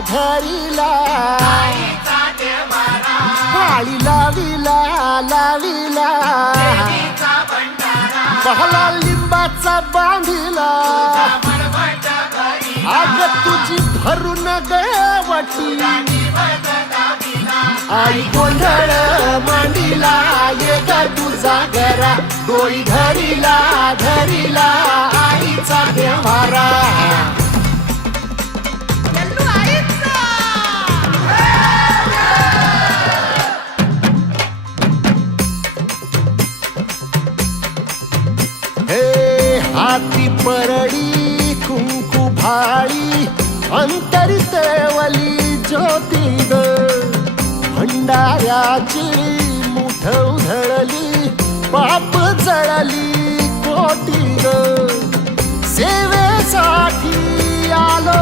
धरिला. पाळी लाविला लाविला. पहला लिंबाचा बांधिला. आग तुझी भरून गवटी आई गोंधळ मांडिला ये ग तुझा घरा डोई धरिला धरिला आईचा देवारा हाती परळी कुंकू भाळी अंतरितवली ज्योती भंडाऱ्याची मुठ उधळली पाप जळली कोटी सेवेसाठी आलो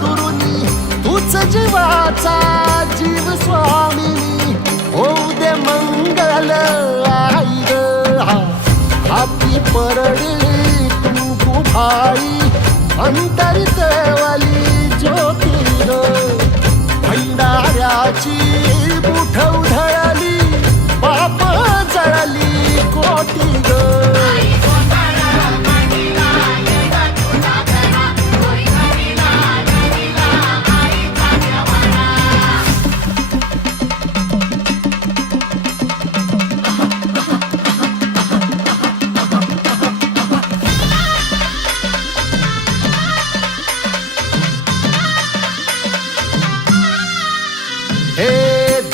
दुरुनी तूच जीवाचा जीव स्वामी होऊ दे मंगल आई ग. हाती आई अंतरित वाली ज्योती भंडाऱ्याची मुठ उधळली पाप जळली कोटी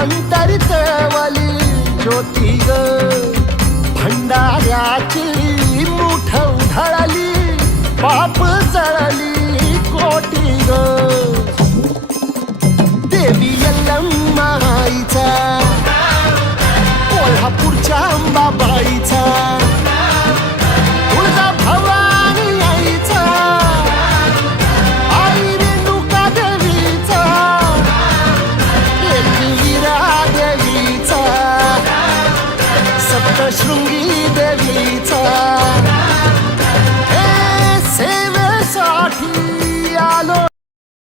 अंतरित वाली ज्योती ग. भंडाऱ्याची मुठ उधळली पाप जळली कोटी ग. देवी यल्लम माईचा कोल्हापूरच्या अंबाबाईचा